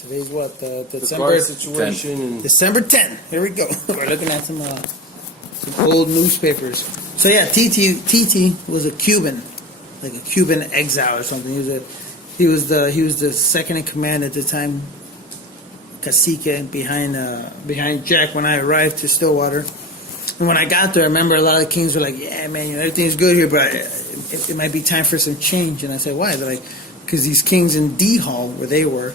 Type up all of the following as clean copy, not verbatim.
Today's what? The The December guard situation. And December 10. Here we go. We're looking at some old newspapers. So yeah, Teetee was a Cuban, like a Cuban exile or something. He was the second in command at the time, cacique behind Jack when I arrived to Stillwater. And when I got there, I remember a lot of the kings were like, "Yeah, man, everything's good here, but it might be time for some change." And I said, "Why?" They're like, "Because these kings in D Hall, where they were,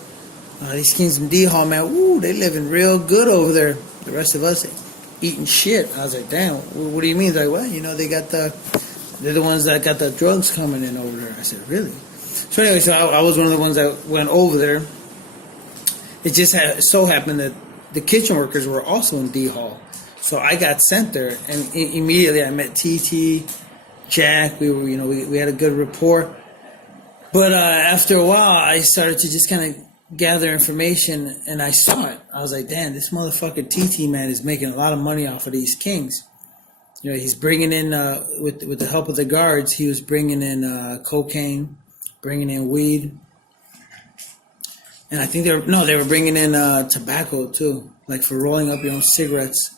these kings in D Hall, man, woo, they living real good over there. The rest of us eating shit." I was like, "Damn, what do you mean?" They're like, "Well, they're the ones that got the drugs coming in over there." I said, "Really?" So anyway, I was one of the ones that went over there. It just so happened that the kitchen workers were also in D Hall. So I got sent there, and immediately I met Teetee, Jack. We were, we had a good rapport. But after a while, I started to just kind of gather information, and I saw it. I was like, "Damn, this motherfucker Teetee, man, is making a lot of money off of these kings. He's bringing in with the help of the guards. He was bringing in cocaine, bringing in weed, and I think they were bringing in tobacco too, like for rolling up your own cigarettes."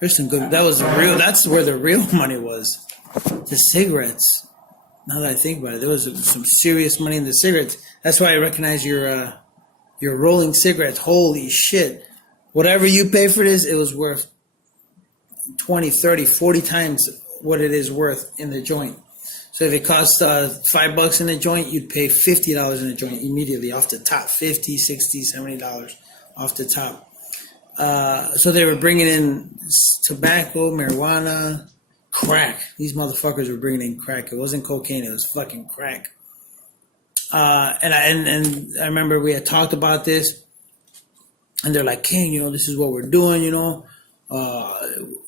There's some good. That's where the real money was. The cigarettes. Now that I think about it, there was some serious money in the cigarettes. That's why I recognize your rolling cigarettes. Holy shit. Whatever you pay for this, it was worth 20, 30, 40 times what it is worth in the joint. So if it costs $5 in the joint, you'd pay $50 in the joint immediately off the top. $50, $60, $70 off the top. So they were bringing in tobacco, marijuana, crack. These motherfuckers were bringing in crack. It wasn't cocaine. It was fucking crack. And I remember we had talked about this, and they're like, "King, this is what we're doing. We're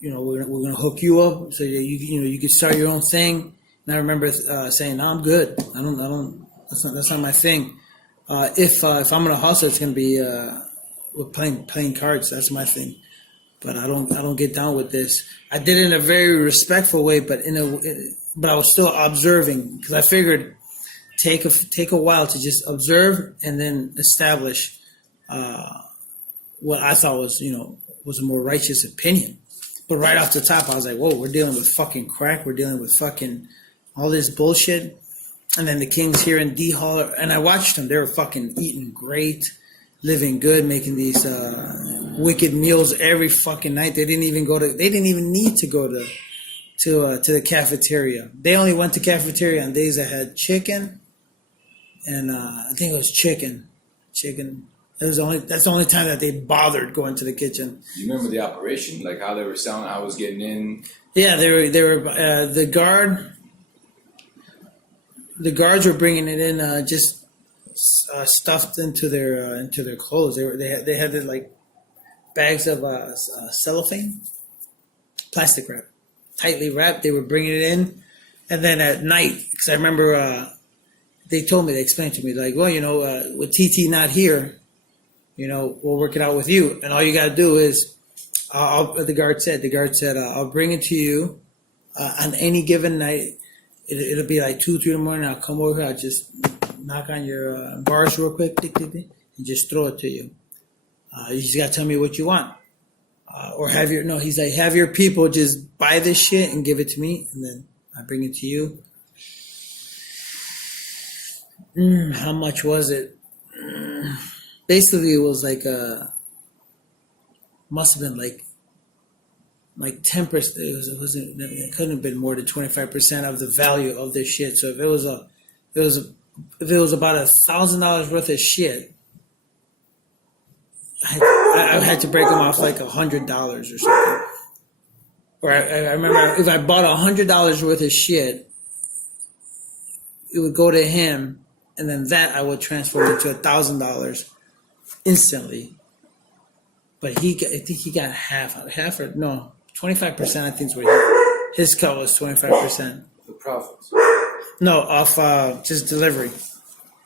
gonna hook you up so you could start your own thing." And I remember saying, "No, I'm good. I don't. That's not my thing. If I'm gonna hustle, it's gonna be." With playing cards, that's my thing, but I don't get down with this. I did it in a very respectful way, but I was still observing because I figured take a while to just observe and then establish what I thought was a more righteous opinion. But right off the top, I was like, "Whoa, we're dealing with fucking crack. We're dealing with fucking all this bullshit." And then the kings here in D Hall, and I watched them. They were fucking eating great. Living good, making these wicked meals every fucking night. They didn't even need to go to the cafeteria. They only went to cafeteria on days that had chicken, and I think it was chicken. That's the only time that they bothered going to the kitchen. You remember the operation, like how they were selling, how it was getting in? Yeah, they were the guards were bringing it in just. Stuffed into their clothes. They had like bags of cellophane, plastic wrap, tightly wrapped. They were bringing it in, and then at night, because I remember they explained to me like, "Well, with Teetee not here, we'll work it out with you, and all you got to do is," the guard said, "I'll bring it to you on any given night. It'll be like 2, 3 in the morning. I'll come over here. I'll just knock on your bars real quick, tick, tick, tick, and just throw it to you. You just gotta tell me what you want, or have your people just buy this shit and give it to me, and then I bring it to you." How much was it? Basically, it was like must have been like 10%. It couldn't have been more than 25% of the value of this shit. So if it was about $1,000 worth of shit, I had to break them off like $100 or something. Or I remember if I bought $100 worth of shit, it would go to him, and then that I would transfer it to $1,000 instantly. But I think he got half or no, 25%. I think is what his cut was 25%. The profits. No, off just delivery,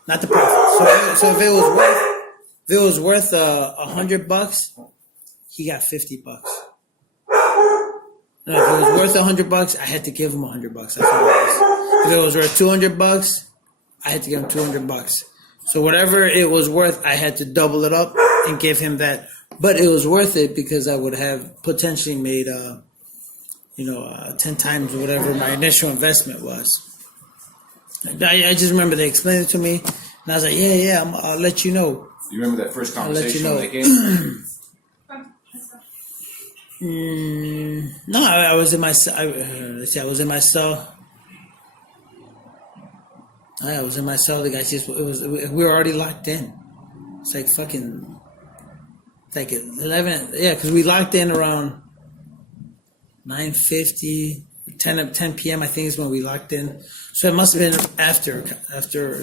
not the profit. So if it was worth $100, he got $50. No, if it was worth $100, I had to give him $100. That's what it was. If it was worth $200, I had to give him $200. So whatever it was worth, I had to double it up and give him that. But it was worth it because I would have potentially made, 10 times whatever my initial investment was. I just remember they explained it to me, and I was like, yeah, I'll let you know. You remember that first I'll let you conversation know. when they came? No, I was in my. Let's see, I was in my cell. I was in my cell. The guy just we were already locked in. It's like fucking, it's like 11. Yeah, because we locked in around 9:50, 10 p.m. I think is when we locked in. So it must have been after.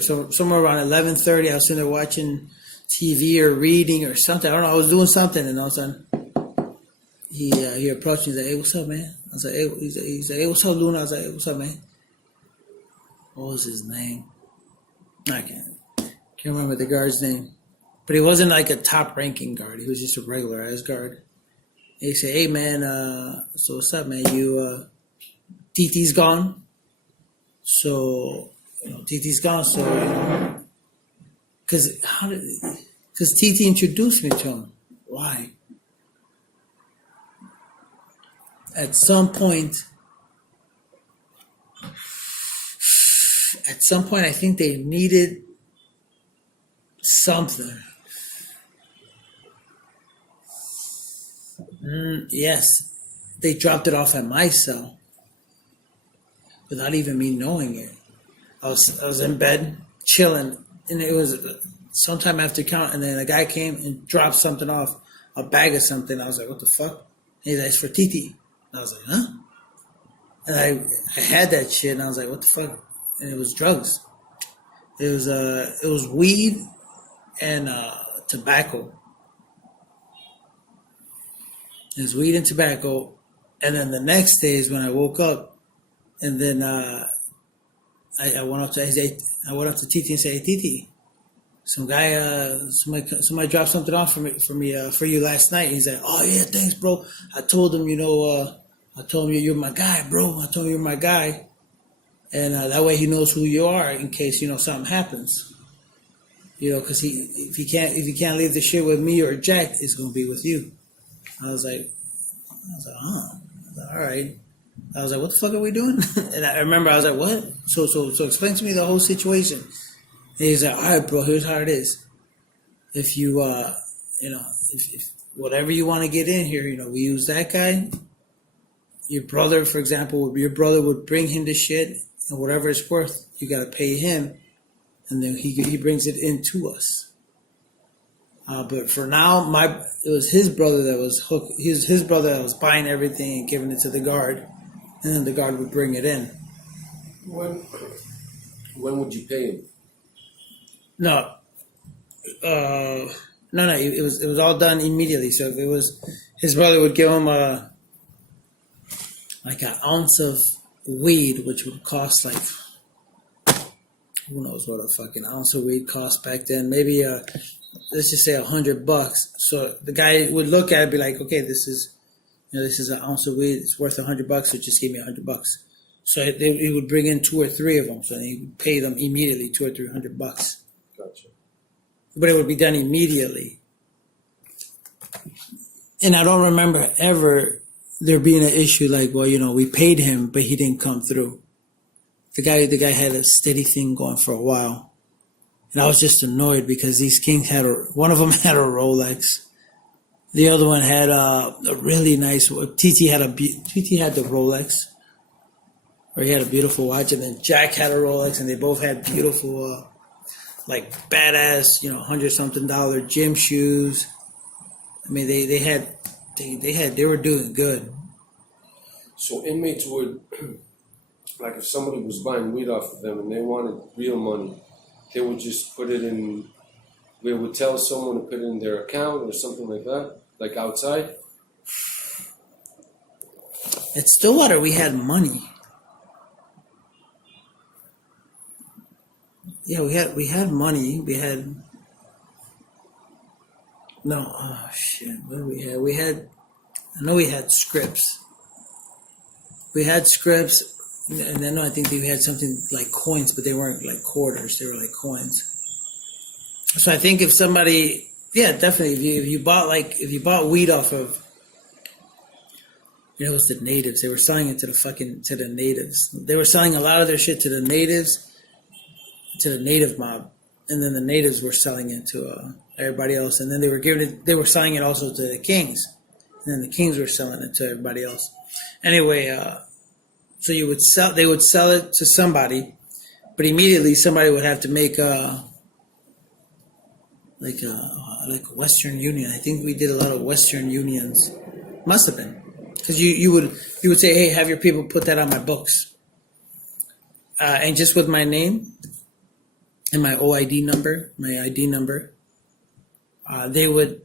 So somewhere around 11:30, I was sitting there watching TV or reading or something. I don't know. I was doing something, and all of a sudden, he approached me. He's like, "Hey, what's up, man?" I was like, "Hey," he's like, "Hey, what's up, Luna?" I was like, "Hey, what's up, man?" What was his name? I can't remember the guard's name, but he wasn't like a top ranking guard. He was just a regular ass guard. And he said, "Hey, man, so what's up, man? You Teetee's gone, so Teetee's gone, so because Teetee introduced me to him. Why? At some point, I think they needed something. Yes, they dropped it off at my cell without even me knowing it. I was in bed chilling, and it was sometime after count, and then a guy came and dropped something off, a bag of something. I was like, "What the fuck?" And he's like, "It's for Teetee." I was like, "Huh?" And I had that shit, and I was like, "What the fuck?" And it was drugs. It was weed and tobacco. It was weed and tobacco, and then the next day is when I woke up, and then I went up to Teetee and said, "Hey, Teetee, somebody dropped something off for you last night." He's like, "Oh yeah, thanks, bro." I told him, I told him you're my guy, bro. I told him you're my guy, and that way he knows who you are in case something happens. Because if he can't leave the shit with me or Jack, it's gonna be with you. I was like, huh? I was like, all right. I was like, what the fuck are we doing? And I remember I was like, what? So explain to me the whole situation. And he's like, all right, bro, here's how it is. If you, if whatever you want to get in here, we use that guy. Your brother, for example, your brother would bring him the shit, and whatever it's worth, you got to pay him, and then he brings it in to us. But for now, it was his brother that was hooked. His brother that was buying everything and giving it to the guard, and then the guard would bring it in. When would you pay him? No, no. It was all done immediately. So if it was his brother would give him like an ounce of weed, which would cost like who knows what a fucking ounce of weed cost back then. Maybe let's just say $100. So the guy would look at it and be like, okay, this is an ounce of weed. It's worth $100. So just give me $100. So he would bring in 2 or 3 of them. So he would pay them immediately $200 or $300. Gotcha. But it would be done immediately. And I don't remember ever there being an issue like, well, we paid him, but he didn't come through. The guy had a steady thing going for a while. And I was just annoyed because these kings one of them had a Rolex. The other one had a really nice, Teetee had the Rolex, where he had a beautiful watch, and then Jack had a Rolex, and they both had beautiful, like badass, $100-something gym shoes. I mean, they were doing good. So inmates would, like if somebody was buying weed off of them and they wanted real money, they would just put it in, they would tell someone to put it in their account or something like that, like outside? At Stillwater, we had money. Yeah, we had money. We had no. Oh shit! What did we had? I know we had scripts. We had scripts, and then I think we had something like coins, but they weren't like quarters. They were like coins. So I think if somebody, yeah, definitely, if you bought weed off of, you know, it was the natives. They were selling it to the natives. They were selling a lot of their shit to the natives, to the native mob, and then the natives were selling it to everybody else, and then they were giving it. They were selling it also to the kings, and then the kings were selling it to everybody else. Anyway, so they would sell it to somebody, but immediately somebody would have to make like a Western Union. I think we did a lot of Western Unions. Must have been, because you would say, hey, have your people put that on my books, and just with my name and my OID number, my ID number, they would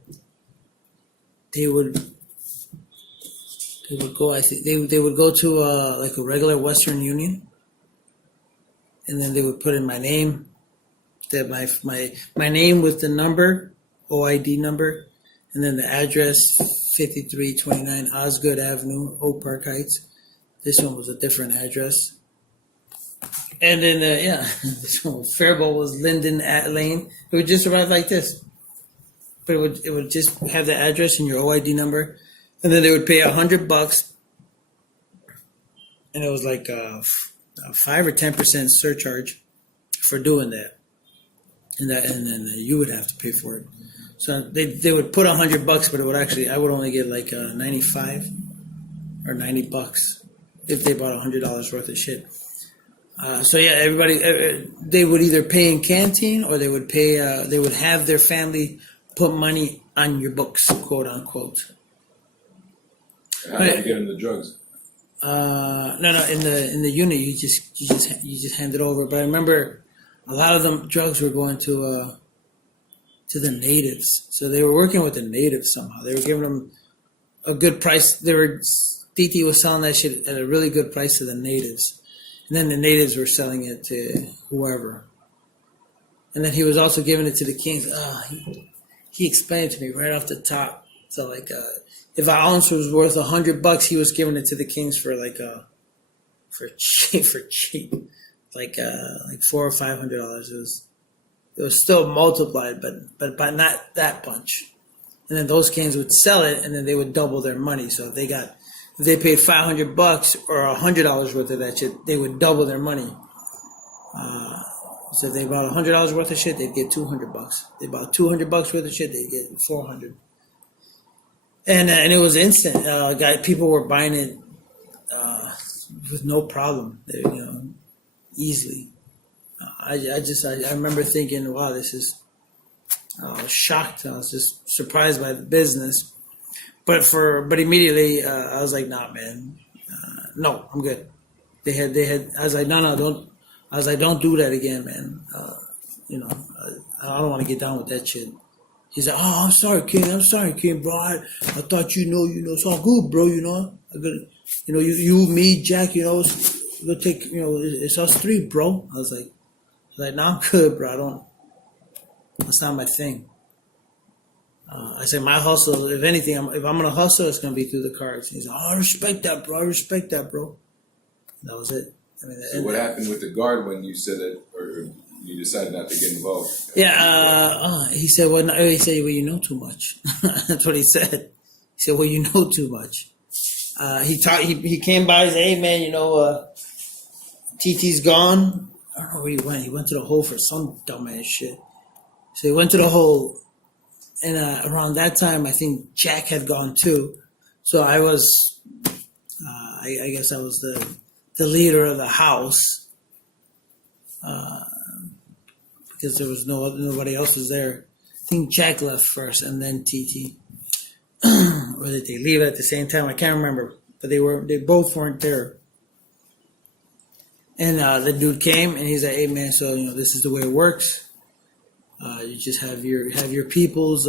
go. I think they would go to like a regular Western Union, and then they would put in my name, that my name with the number, OID number, and then the address, 5329 Osgood Avenue, Oak Park Heights. This one was a different address. And then this one, Faribault was Linden Lane. It would just arrive like this, but it would just have the address and your OID number, and then they would pay $100, and it was like a 5 or 10% surcharge for doing that. And then you would have to pay for it. So they would put $100, but it would actually, I would only get like 95 or $90 if they bought $100 worth of shit. So yeah, everybody, they would either pay in canteen, or they would pay. They would have their family put money on your books, quote unquote. How did you get them the drugs? No, in the unit, you just hand it over. But I remember a lot of them drugs were going to the natives, so they were working with the natives somehow. They were giving them a good price. Teetee was selling that shit at a really good price to the natives, and then the natives were selling it to whoever. And then he was also giving it to the kings. He explained it to me right off the top. So like, if an ounce was worth $100, he was giving it to the kings for for cheap. Like $400 or $500. It was still multiplied, but by not that bunch. And then those kings would sell it, and then they would double their money. So if they paid $500 or $100 worth of that shit, they would double their money. So if they bought $100 worth of shit, they'd get $200. They bought $200 worth of shit, they'd get $400. And it was instant. People were buying it with no problem. Easily. I remember thinking, wow, this is. I was shocked. I was just surprised by the business, but immediately I was like, nah, man, no, I'm good. They had. I was like, no, don't. I was like, don't do that again, man. I don't want to get down with that shit. He's like, oh, I'm sorry, King, bro. I thought it's all good, bro. You, me, Jack, we'll take, it's us three, bro. I was like, nah, I'm good, bro. That's not my thing. I said, my hustle, if anything, if I'm going to hustle, it's going to be through the cards. He's like, oh, I respect that, bro. That was it. So what happened with the guard when you said it, or you decided not to get involved? Yeah, he said, well, you know too much. That's what he said. He said, well, you know too much. He came by and said, hey, man, Teetee's gone. I don't know where he went. He went to the hole for some dumbass shit. So he went to the hole, and around that time, I think Jack had gone too. So I was, I guess I was the leader of the house, because there was nobody else was there. I think Jack left first, and then Teetee. Or did they leave at the same time? I can't remember, but they both weren't there. And the dude came, and he's like, "Hey, man, so this is the way it works. You just have your peoples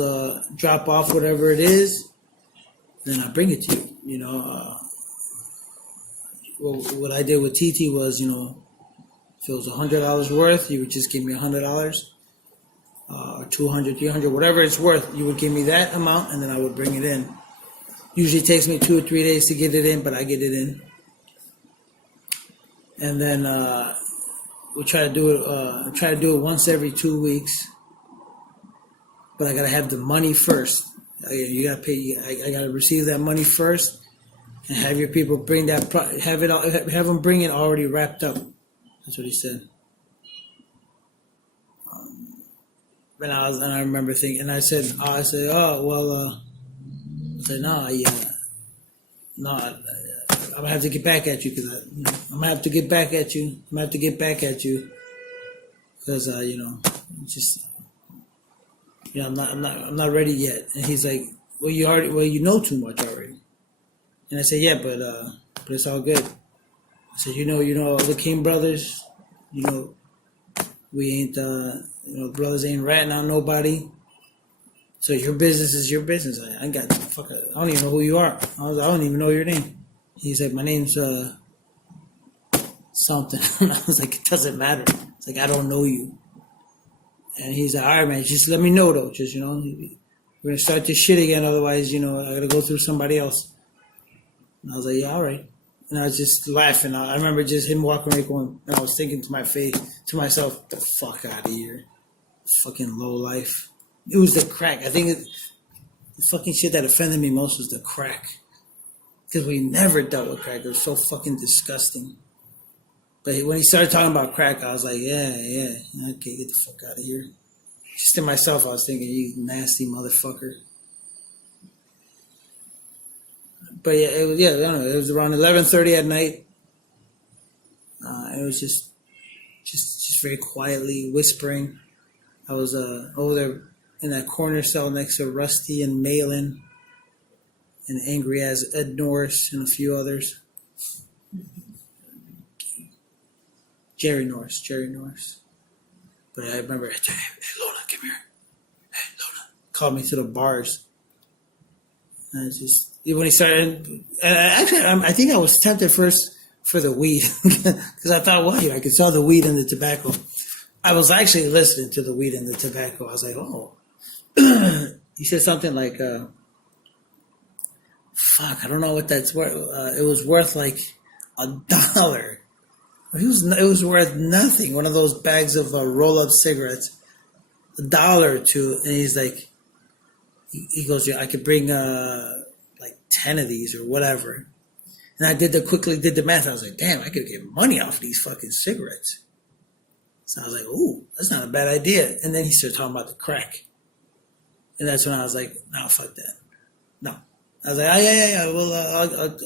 drop off whatever it is, then I bring it to you. Well, what I did with Teetee was, if it was $100 worth, you would just give me $100, or 200, 300, whatever it's worth. You would give me that amount, and then I would bring it in. Usually takes me 2 or 3 days to get it in, but I get it in. And then we try to do it once every 2 weeks. but I gotta have the money first. You gotta pay. I gotta receive that money first, and have your people bring that. Have them bring it already wrapped up. That's what he said. And I remember thinking, and I said, oh well. I said, no, I'm gonna have to get back at you because I'm gonna have to get back at you. I'm gonna have to get back at you because just I'm not ready yet. And he's like, well, you know too much already. And I said, yeah, but it's all good. I said, you know, all the King brothers, we ain't, brothers ain't ratting on nobody. So your business is your business. I ain't got I don't even know who you are. I don't even know your name. He said, my name's something. And I was like, it doesn't matter. It's like, I don't know you. And he's like, all right, man, just let me know though. Just, we're going to start this shit again. Otherwise, I got to go through somebody else. And I was like, yeah, all right. And I was just laughing. I remember just him walking away going, and I was thinking to myself, the fuck out of here. Fucking low life. It was the crack. I think the fucking shit that offended me most was the crack. Because we never dealt with crack. It was so fucking disgusting. But when he started talking about crack, I was like, yeah. Okay, get the fuck out of here. Just to myself, I was thinking, you nasty motherfucker. But yeah, I don't know. It was around 11:30 at night. It was just very quietly whispering. I was over there in that corner cell next to Rusty and Malin and Angry as Ed Norris and a few others. Jerry Norris. But I remember, hey, Lona, come here. Hey, Lona. Called me to the bars. And I just, when he started, and I think I was tempted first for the weed. Because I thought, well, I could sell the weed and the tobacco. I was actually listening to the weed and the tobacco. I was like, oh. He said something like, fuck, I don't know what that's worth. It was worth like $1. It was worth nothing. One of those bags of roll-up cigarettes, $1 or $2. And he's like, he goes, yeah, I could bring like 10 of these or whatever. And I quickly did the math. I was like, damn, I could get money off these fucking cigarettes. So I was like, ooh, that's not a bad idea. And then he started talking about the crack. And that's when I was like, no, fuck that. No. I was like, yeah. Well,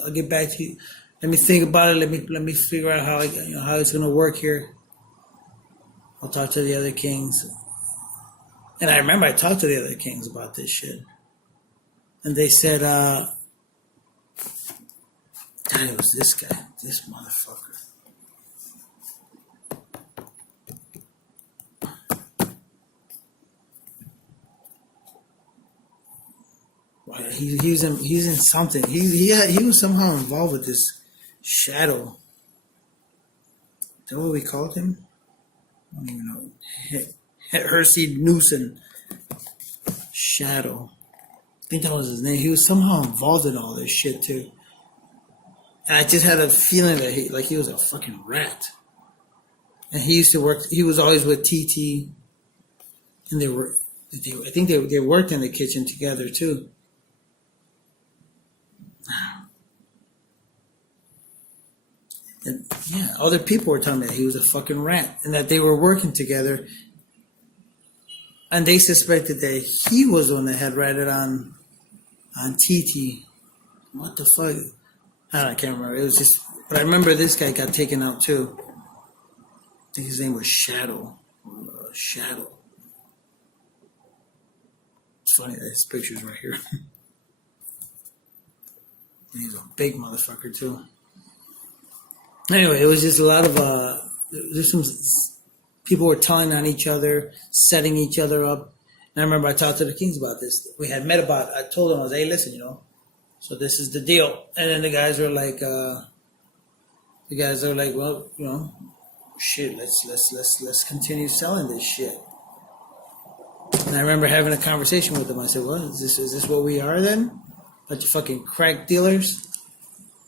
I'll get back to you. Let me think about it. Let me figure out how it's gonna work here. I'll talk to the other kings. And I remember I talked to the other kings about this shit. And they said, God, it was this guy, this motherfucker. He's in something. He was somehow involved with this shadow. Is that what we called him? I don't even know. Hersey Newson. Shadow. I think that was his name. He was somehow involved in all this shit too. And I just had a feeling that he was a fucking rat. And he used to work. He was always with Teetee, and I think they worked in the kitchen together too. And yeah, other people were telling me that he was a fucking rat and that they were working together. And they suspected that he was the one that had ratted on Teetee. What the fuck? I can't remember. It was just, but I remember this guy got taken out too. I think his name was Shadow. Shadow. It's funny that his picture's right here. And he's a big motherfucker too. Anyway, it was just a lot of there's some people were telling on each other, setting each other up. And I remember I talked to the Kings about this. We had met about. I told them, I was, hey, listen, so this is the deal. And then the guys were like, well, shit, let's continue selling this shit. And I remember having a conversation with them. I said, well, is this what we are then? Bunch of fucking crack dealers?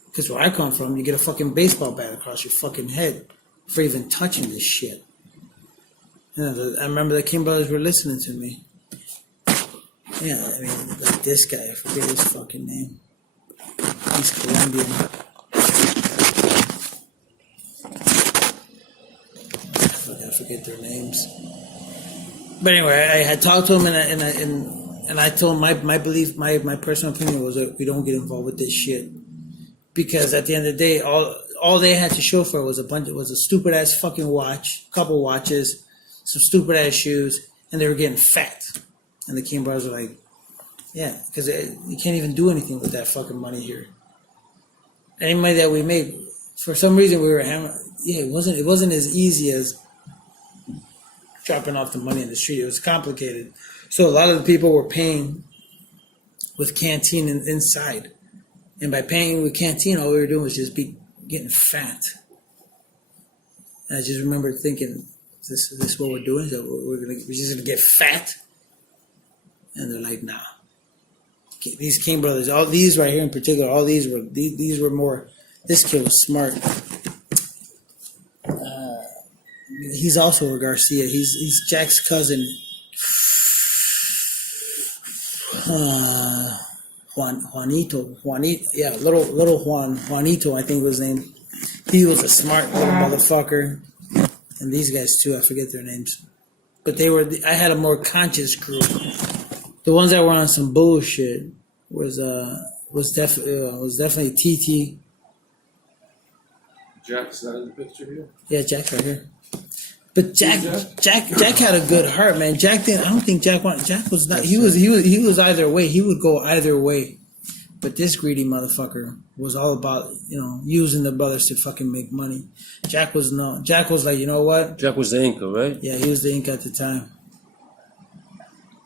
Because where I come from, you get a fucking baseball bat across your fucking head for even touching this shit. I remember the King brothers were listening to me. Yeah, I mean, like this guy, I forget his fucking name. He's Colombian. I forget their names. But anyway, I had talked to him, and I told him my belief, my personal opinion was that we don't get involved with this shit, because at the end of the day, all they had to show for it was a stupid ass fucking watch, couple watches, some stupid ass shoes, and they were getting fat. And the King brothers were like, yeah, because you can't even do anything with that fucking money here. Any money that we made, for some reason we were hammering. Yeah, it wasn't as easy as dropping off the money in the street. It was complicated. So a lot of the people were paying with canteen inside. And by paying with canteen, all we were doing was just be getting fat. And I just remember thinking, is this what we're doing? So we're just gonna get fat? And they're like, nah. These King brothers, all these right here in particular, all these were more. This kid was smart. He's also a Garcia. He's Jack's cousin. Juanito, yeah, little Juanito, I think was his name. He was a smart little motherfucker, and these guys too. I forget their names, but they were. I had a more conscious group. The ones that were on some bullshit was definitely Teetee. Jack's not in the picture here. Yeah, Jack's right here. But Jack had a good heart, man. Jack didn't. I don't think Jack was not. He was either way. He would go either way. But this greedy motherfucker was all about using the brothers to fucking make money. Jack was like, you know what? Jack was the Inca, right? Yeah, he was the Inca at the time.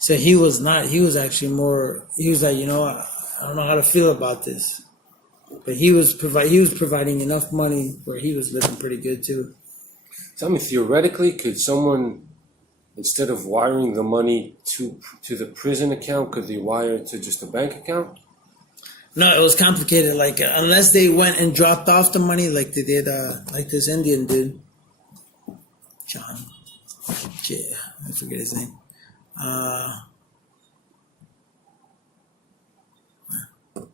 So he was not. He was actually more. He was like, I don't know how to feel about this. But he was providing enough money where he was living pretty good too. Tell me, theoretically, could someone, instead of wiring the money to the prison account, could they wire it to just a bank account? No, it was complicated. Like, unless they went and dropped off the money, like they did, like this Indian did, John. Yeah, I forget his name. I don't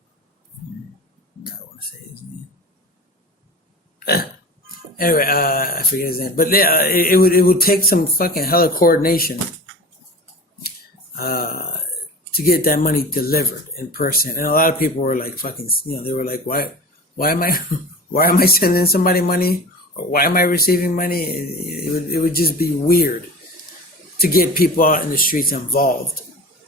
want to say his name. Anyway, I forget his name, but yeah, it would take some fucking hella coordination to get that money delivered in person. And a lot of people were like, fucking, they were like, why am I sending somebody money, or why am I receiving money? It would just be weird to get people out in the streets involved.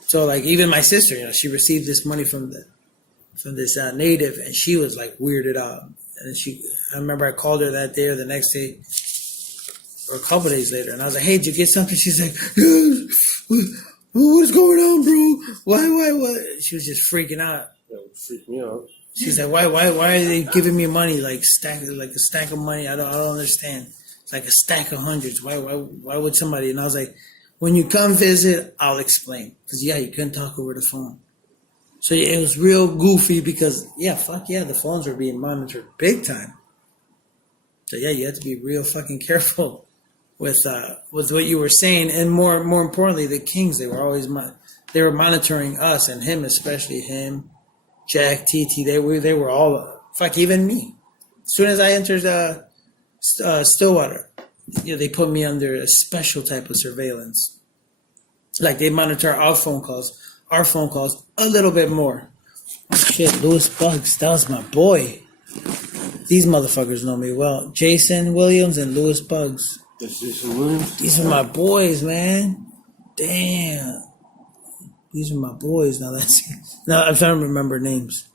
So like, even my sister, she received this money from this native, and she was like weirded out. And I remember I called her that day or the next day or a couple of days later, and I was like, "Hey, did you get something?" She's like, "What is going on, bro? Why? What?" She was just freaking out. That would freak me out. She's like, "Why are they giving me money like a stack of money? I don't understand. It's like a stack of hundreds. Why would somebody?" And I was like, "When you come visit, I'll explain, because you couldn't talk over the phone." So it was real goofy because, the phones were being monitored big time. So you had to be real fucking careful with what you were saying, and more importantly, the Kings, they were monitoring us, and him, especially him, Jack, Teetee. They were all, even me. As soon as I entered Stillwater, they put me under a special type of surveillance. Like, they monitor our phone calls a little bit more. Shit, Louis Bugs, that was my boy. These motherfuckers know me well. Jason Williams and Louis Bugs. That's Jason Williams? These are my boys, man. Damn. These are my boys. Now I'm trying to remember names.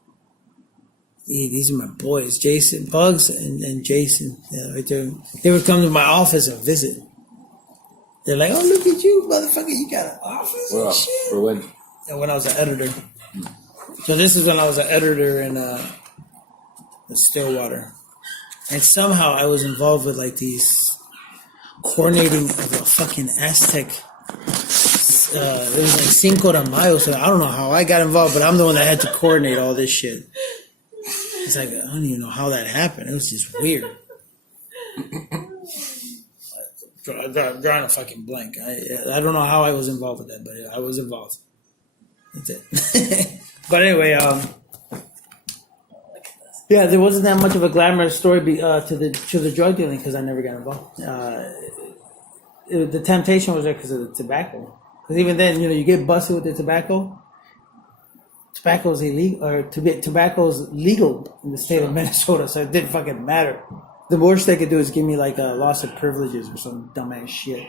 Yeah, these are my boys. Jason Bugs and Jason. Yeah, right there. They would come to my office and visit. They're like, "Oh, look at you, motherfucker. You got an office and shit." For when? And when I was an editor. So this is when I was an editor in Stillwater. And somehow I was involved with like these coordinating of a fucking Aztec. It was like Cinco de Mayo. So I don't know how I got involved, but I'm the one that had to coordinate all this shit. It's like, I don't even know how that happened. It was just weird. I'm drawing a fucking blank. I don't know how I was involved with that, but I was involved. That's it. But anyway, yeah, there wasn't that much of a glamorous story to the drug dealing because I never got involved. The temptation was there because of the tobacco. Because even then, you get busted with the tobacco. Tobacco's illegal, or tobacco's legal in the state of Minnesota, so it didn't fucking matter. The worst they could do is give me like a loss of privileges or some dumbass shit.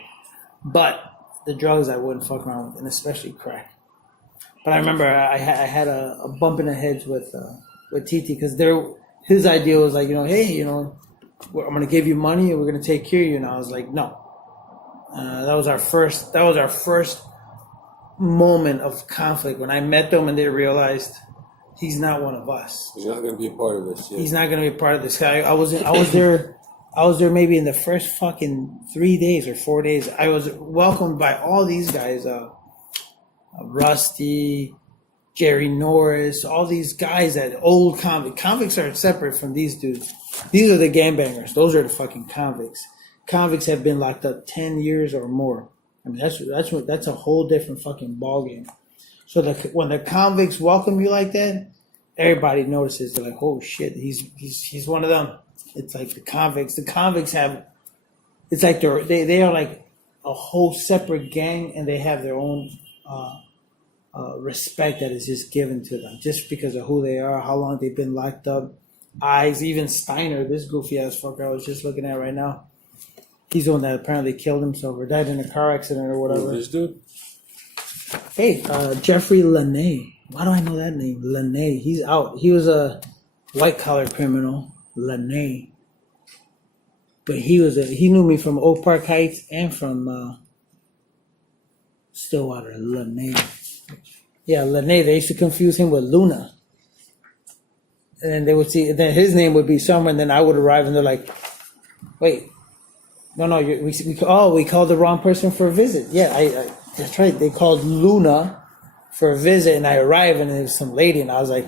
But the drugs I wouldn't fuck around with, and especially crack. But I remember I had a bump in the heads with Teetee because his idea was like, hey, I'm gonna give you money and we're gonna take care of you. And I was like, no. That was our first moment of conflict when I met them and they realized he's not one of us. He's not going to be a part of this. Yeah. He's not going to be a part of this. I was there maybe in the first fucking 3 days or 4 days. I was welcomed by all these guys, Rusty, Jerry Norris, all these guys that old convicts are separate from these dudes. These are the gangbangers. Those are the fucking convicts. Convicts have been locked up 10 years or more. I mean, that's a whole different fucking ballgame. So when the convicts welcome you like that, everybody notices. They're like, "Oh shit, he's one of them." It's like the convicts. The convicts have. It's like they are like a whole separate gang, and they have their own respect that is just given to them just because of who they are, how long they've been locked up. Even Steiner, this goofy ass fucker I was just looking at right now. He's the one that apparently killed himself or died in a car accident or whatever. This dude? Hey, Jeffrey Lene. Why do I know that name? Lene. He's out. He was a white-collar criminal. Lene. But he knew me from Oak Park Heights and from Stillwater. Lene. Yeah, Lene. They used to confuse him with Luna. And then they would see, then his name would be somewhere, and then I would arrive, and they're like, wait. No, we called the wrong person for a visit. Yeah, I that's right. They called Luna for a visit, and I arrived, and there was some lady, and I was like,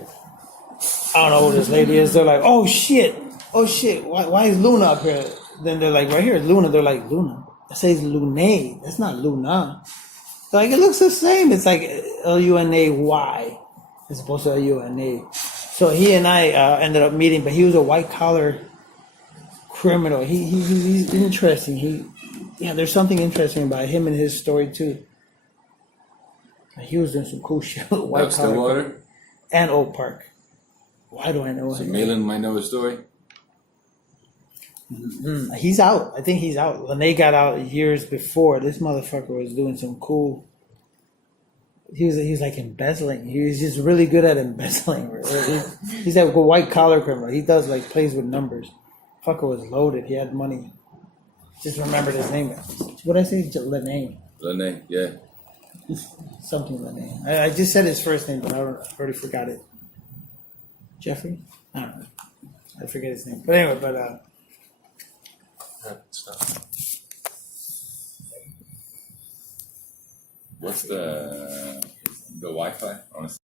I don't know who this lady is. They're like, oh shit, why is Luna up here? Then they're like, right here, Luna. They're like, Luna. That says Lune. That's not Luna. They're like, it looks the same. It's like Lunay. It's supposed to Luna. So he and I ended up meeting, but he was a white collar criminal. He's interesting. There's something interesting about him and his story too. He was doing some cool shit with white collar. Stillwater and Oak Park. Why do I know him? So Malin might know his story. Mm-hmm. He's out. I think he's out. When they got out years before, this motherfucker was doing some cool. He was like embezzling. He was just really good at embezzling. He's that white collar criminal. He does like plays with numbers. Fucker was loaded. He had money. Just remembered his name. What did I say? Lene. Lene, yeah. Something Lene. I just said his first name, but I already forgot it. Jeffrey? I don't know. I forget his name. But anyway, What's the Wi-Fi? Honestly.